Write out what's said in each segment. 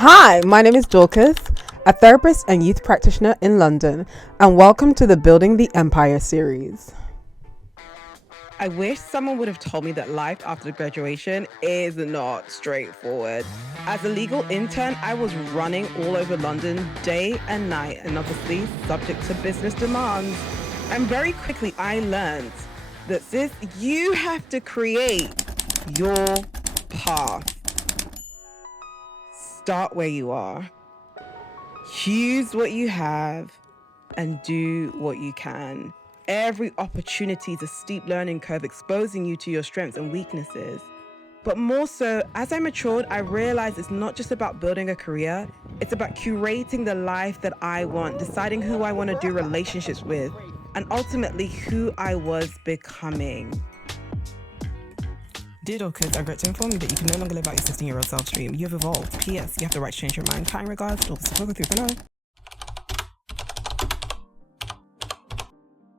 Hi, my name is Dorcas, a therapist and youth practitioner in London, and welcome to the Building the Empire series. I wish someone would have told me that life after graduation is not straightforward. As a legal intern, I was running all over London day and night, and obviously subject to business demands. And very quickly I learned that sis, you have to create your path. Start where you are. Use what you have and do what you can. Every opportunity is a steep learning curve, exposing you to your strengths and weaknesses. But more so, as I matured, I realized it's not just about building a career, it's about curating the life that I want, deciding who I want to do relationships with, and ultimately who I was becoming. Dear Dorcas, I regret to inform you that you can no longer live out your 16-year-old self-dream. You have evolved. P.S. You have the right to change your mind. Kind regards, Dorcas. 3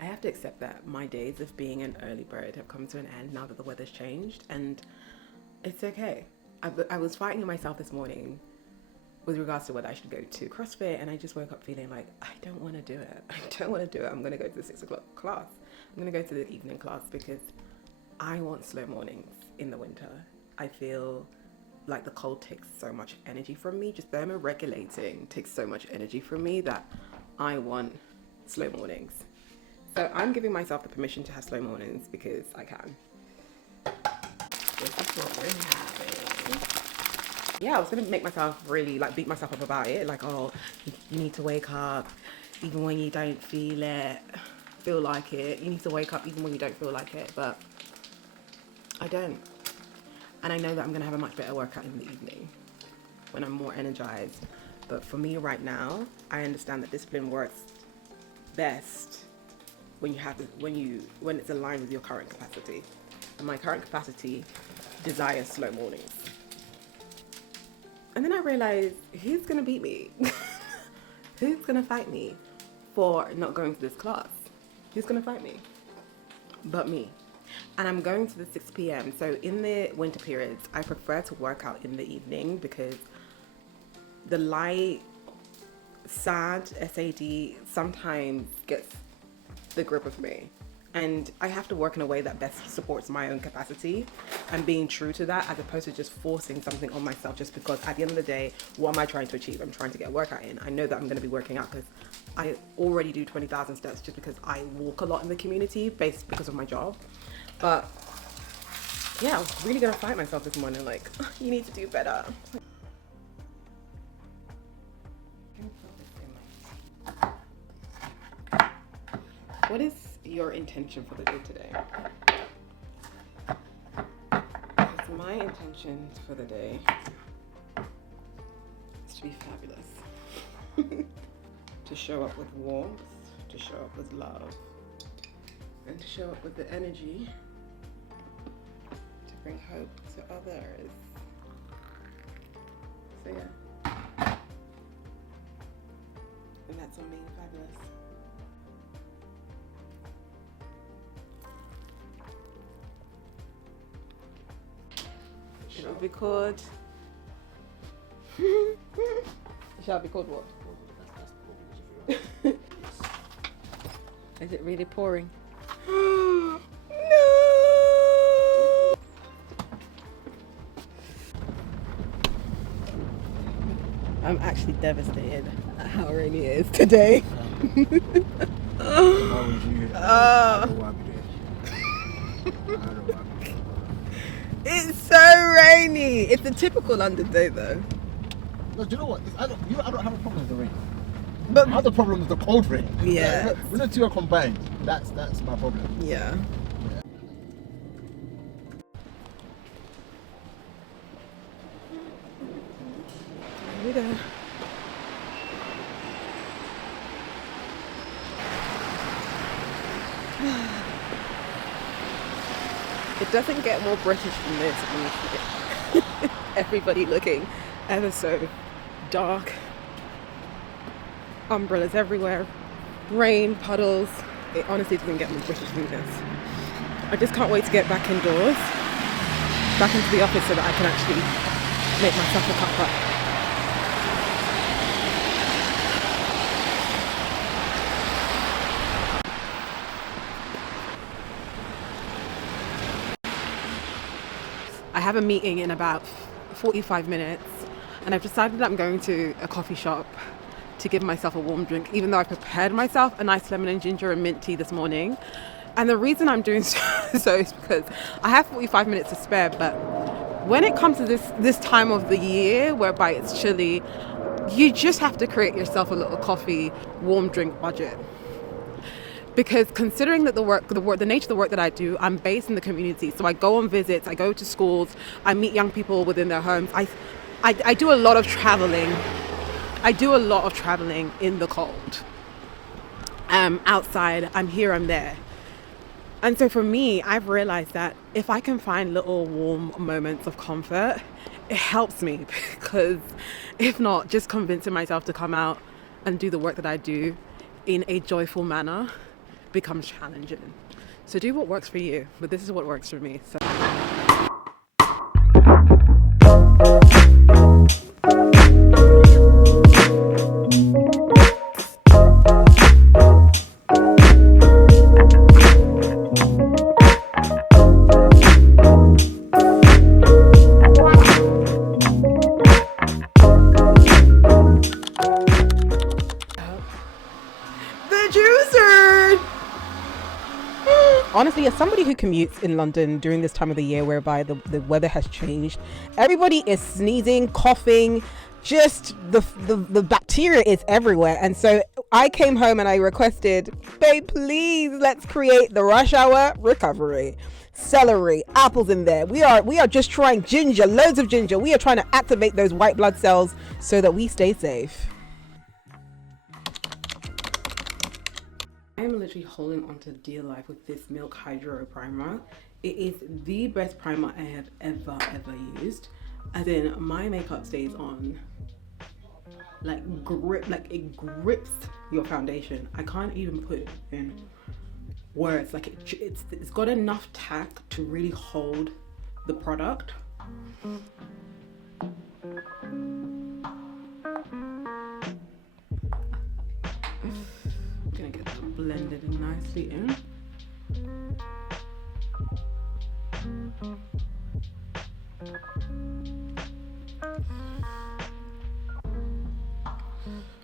I have to accept that my days of being an early bird have come to an end now that the weather's changed, and it's okay. I was fighting myself this morning with regards to whether I should go to CrossFit, and I just woke up feeling like, I don't want to do it. I'm going to go to the 6 o'clock class. I'm going to go to the evening class because I want slow mornings in the winter. I feel like the cold takes so much energy from me. Just thermoregulating takes so much energy from me that I want slow mornings. So I'm giving myself the permission to have slow mornings because I can. This is what we're having. Yeah, I was gonna make myself really beat myself up about it. Like, oh, you need to wake up even when you don't feel like it. You need to wake up even when you don't feel like it. But I don't. And I know that I'm gonna have a much better workout in the evening when I'm more energized. But for me right now, I understand that discipline works best when it's aligned with your current capacity. And my current capacity desires slow mornings. And then I realized, who's gonna beat me? Who's gonna fight me for not going to this class? Who's gonna fight me? But me. And I'm going to the 6 p.m. So in the winter periods, I prefer to work out in the evening because the light, SAD sometimes gets the grip of me. And I have to work in a way that best supports my own capacity and being true to that, as opposed to just forcing something on myself just because at the end of the day, what am I trying to achieve? I'm trying to get a workout in. I know that I'm going to be working out because I already do 20,000 steps just because I walk a lot in the community because of my job. But yeah, I was really going to fight myself this morning, like, you need to do better. What is your intention for the day today? Because my intention for the day is to be fabulous. To show up with warmth, to show up with love, and to show up with the energy to bring hope to others. So yeah. And that's on being fabulous. It will be called. It shall be called what? Is it really pouring? No! I'm actually devastated at how rainy it is today. It's so rainy. It's a typical London day, though. No, do you know what? I don't have a problem with the rain. But I have the problem with the cold rain. Yeah. When the two are combined, that's my problem. Yeah. Here we go. It doesn't get more British than this. Honestly. Everybody looking ever so dark. Umbrellas everywhere. Rain, puddles. It honestly doesn't get more British than this. I just can't wait to get back indoors, back into the office so that I can actually make myself a cuppa. have a meeting in about 45 minutes, and I've decided that I'm going to a coffee shop to give myself a warm drink, even though I prepared myself a nice lemon and ginger and mint tea this morning. And the reason I'm doing so is because I have 45 minutes to spare, but when it comes to this time of the year whereby it's chilly, you just have to create yourself a little coffee warm drink budget. Because considering that the nature of the work that I do, I'm based in the community. So I go on visits, I go to schools, I meet young people within their homes. I do a lot of traveling. I do a lot of traveling in the cold. Outside, I'm here, I'm there. And so for me, I've realized that if I can find little warm moments of comfort, it helps me, because if not, just convincing myself to come out and do the work that I do in a joyful manner becomes challenging. So do what works for you, but this is what works for me. So honestly, as somebody who commutes in London during this time of the year whereby the weather has changed, everybody is sneezing, coughing, just the bacteria is everywhere. And so I came home and I requested, babe, please, let's create the rush hour recovery. Celery, apples in there. We are just trying ginger, loads of ginger. We are trying to activate those white blood cells so that we stay safe. I'm literally holding on to dear life with this Milk Hydro Primer. It is the best primer I have ever used. As in, my makeup stays on like it grips your foundation. I can't even put it in words. Like it's got enough tack to really hold the product. Gonna get that blended nicely in.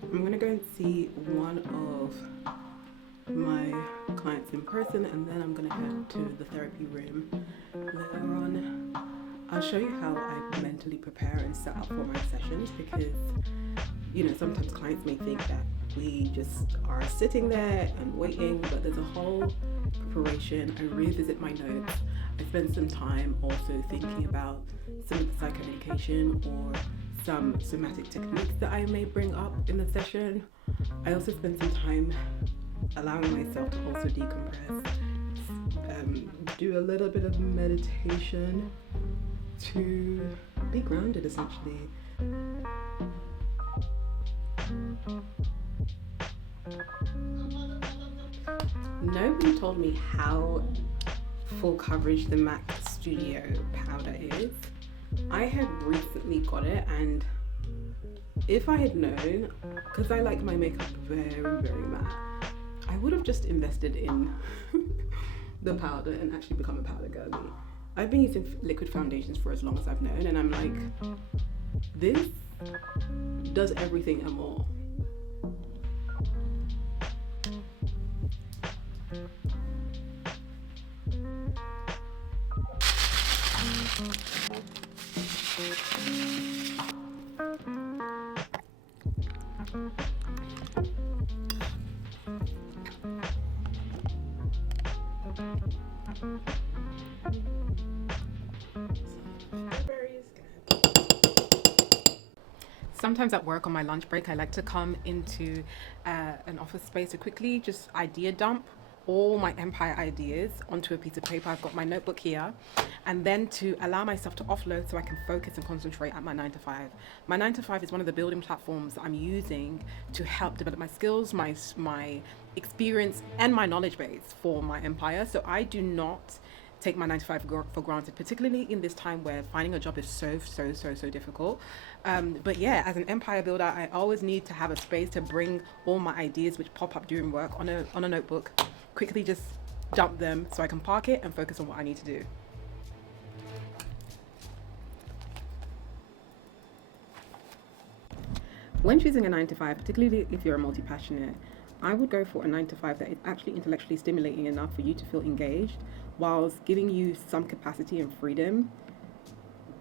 I'm gonna go and see one of my clients in person, and then I'm gonna head to the therapy room later on. I'll show you how I mentally prepare and set up for my sessions, because sometimes clients may think that we just are sitting there and waiting, but there's a whole preparation. I revisit my notes. I spend some time also thinking about some of the psychoeducation or some somatic techniques that I may bring up in the session. I also spend some time allowing myself to also decompress, do a little bit of meditation to be grounded, essentially. Nobody told me how full coverage the MAC Studio powder is. I have recently got it, and if I had known, because I like my makeup very, very matte, I would have just invested in the powder and actually become a powder girly. I've been using liquid foundations for as long as I've known, and I'm like, this does everything and more. Sometimes at work on my lunch break, I like to come into an office space to quickly just idea dump all my empire ideas onto a piece of paper. I've got my notebook here, and then to allow myself to offload so I can focus and concentrate at my 9 to 5. My 9 to 5 is one of the building platforms that I'm using to help develop my skills, my experience, and my knowledge base for my empire. So I do not take my 9 to 5 for granted, particularly in this time where finding a job is so difficult. But yeah, as an empire builder, I always need to have a space to bring all my ideas which pop up during work on a notebook, quickly just dump them so I can park it and focus on what I need to do. When choosing a 9 to 5, particularly if you're a multi-passionate, I would go for a 9 to 5 that is actually intellectually stimulating enough for you to feel engaged, whilst giving you some capacity and freedom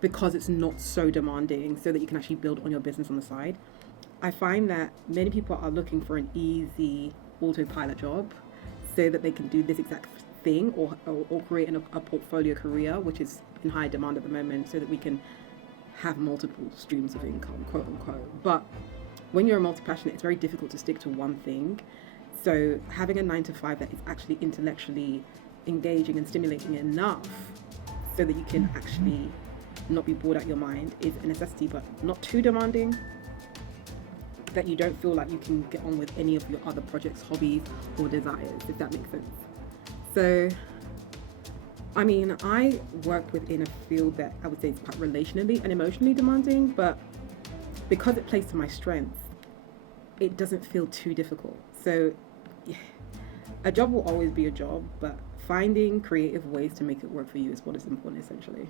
because it's not so demanding, so that you can actually build on your business on the side. I find that many people are looking for an easy autopilot job so that they can do this exact thing, or create a portfolio career, which is in high demand at the moment, so that we can have multiple streams of income, quote unquote. But when you're a multi-passionate, it's very difficult to stick to one thing. So having a 9 to 5 that is actually intellectually engaging and stimulating enough so that you can actually not be bored out your mind is a necessity, but not too demanding that you don't feel like you can get on with any of your other projects, hobbies, or desires, if that makes sense. So, I mean, I work within a field that I would say is quite relationally and emotionally demanding, but because it plays to my strengths, it doesn't feel too difficult. So, yeah, a job will always be a job, but finding creative ways to make it work for you is what is important, essentially.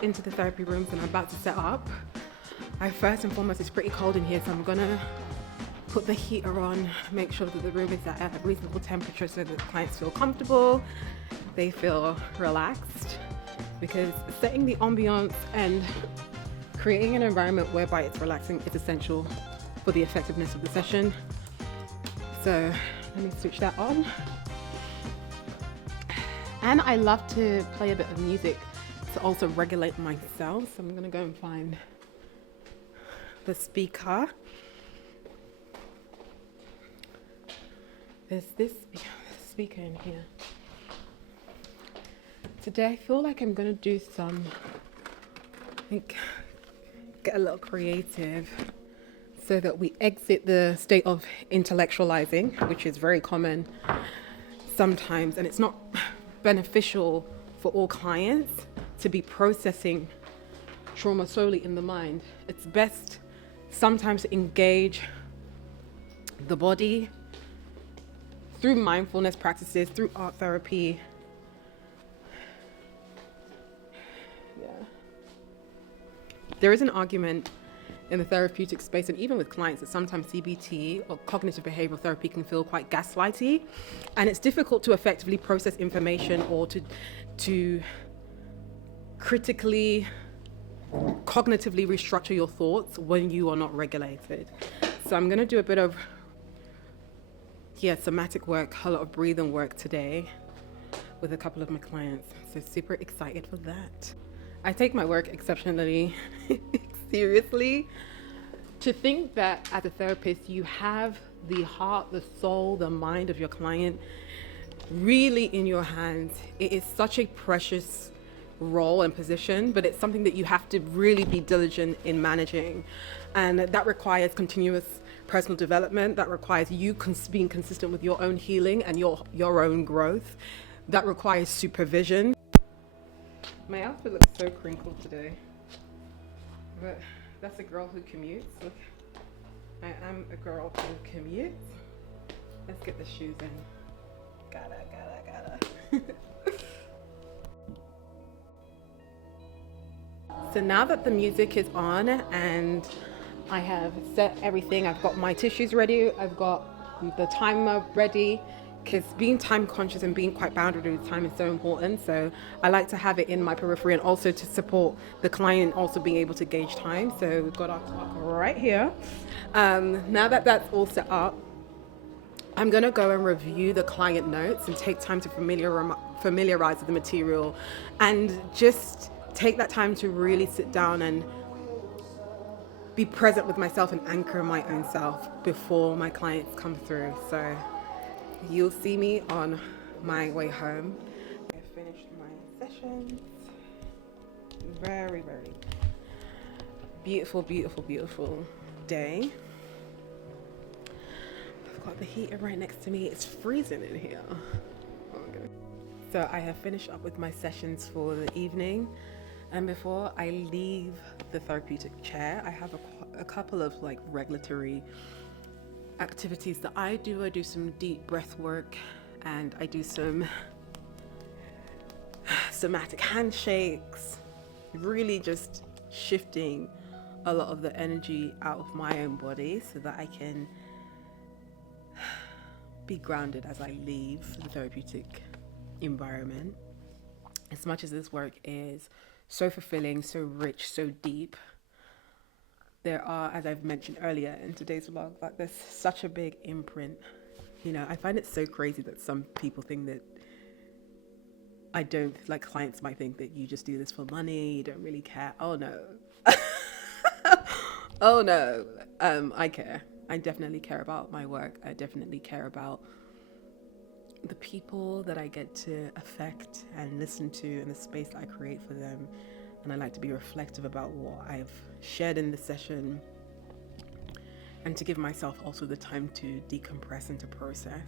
Into the therapy rooms and I'm about to set up. First and foremost, it's pretty cold in here, so I'm gonna put the heater on, make sure that the room is at a reasonable temperature so that the clients feel comfortable, they feel relaxed, because setting the ambiance and creating an environment whereby it's relaxing is essential for the effectiveness of the session. So let me switch that on. And I love to play a bit of music to also regulate myself, so I'm gonna go and find the speaker. There's this speaker in here. Today I feel like I'm gonna do get a little creative so that we exit the state of intellectualizing, which is very common sometimes, and it's not beneficial for all clients to be processing trauma solely in the mind. It's best sometimes to engage the body through mindfulness practices, through art therapy. Yeah. There is an argument in the therapeutic space, and even with clients, that sometimes CBT or cognitive behavioral therapy can feel quite gaslighty, and it's difficult to effectively process information or to critically, cognitively restructure your thoughts when you are not regulated. So I'm going to do a bit of somatic work, a lot of breathing work today with a couple of my clients. So super excited for that. I take my work exceptionally seriously. To think that as a therapist you have the heart, the soul, the mind of your client really in your hands, it is such a precious role and position, but it's something that you have to really be diligent in managing, and that requires continuous personal development, that requires you being consistent with your own healing and your own growth, that requires supervision. My outfit looks so crinkled today, but that's a girl who commutes. Look, I am a girl who commutes. Let's get the shoes in. Gotta. So now that the music is on and I have set everything, I've got my tissues ready, I've got the timer ready, because being time conscious and being quite bounded with time is so important. So I like to have it in my periphery, and also to support the client also being able to gauge time. So we've got our clock right here. Now that that's all set up, I'm going to go and review the client notes and take time to familiarize with the material, and just take that time to really sit down and be present with myself and anchor my own self before my clients come through. So you'll see me on my way home. I finished my sessions. Very, very beautiful day. I've got the heater right next to me. It's freezing in here. Okay. So I have finished up with my sessions for the evening, and before I leave the therapeutic chair, I have a couple of like regulatory activities that I do. I do some deep breath work, and I do some somatic handshakes, really just shifting a lot of the energy out of my own body so that I can be grounded as I leave the therapeutic environment. As much as this work is so fulfilling, so rich, so deep, there are, as I've mentioned earlier in today's vlog, like there's such a big imprint. You know, I find it so crazy that some people think that I don't, like clients might think that you just do this for money, you don't really care. Oh no. Oh no. I care. I definitely care about my work. I definitely care about the people that I get to affect and listen to in the space that I create for them. And I like to be reflective about what I've shared in the session, and to give myself also the time to decompress and to process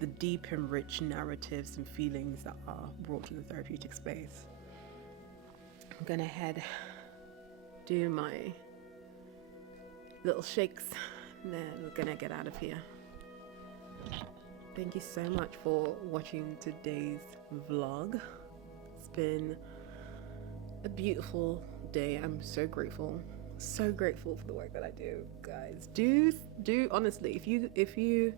the deep and rich narratives and feelings that are brought to the therapeutic space. I'm gonna do my little shakes, and then we're gonna get out of here. Thank you so much for watching today's vlog. It's been a beautiful day. I'm so grateful for the work that I do, guys. Do honestly, if you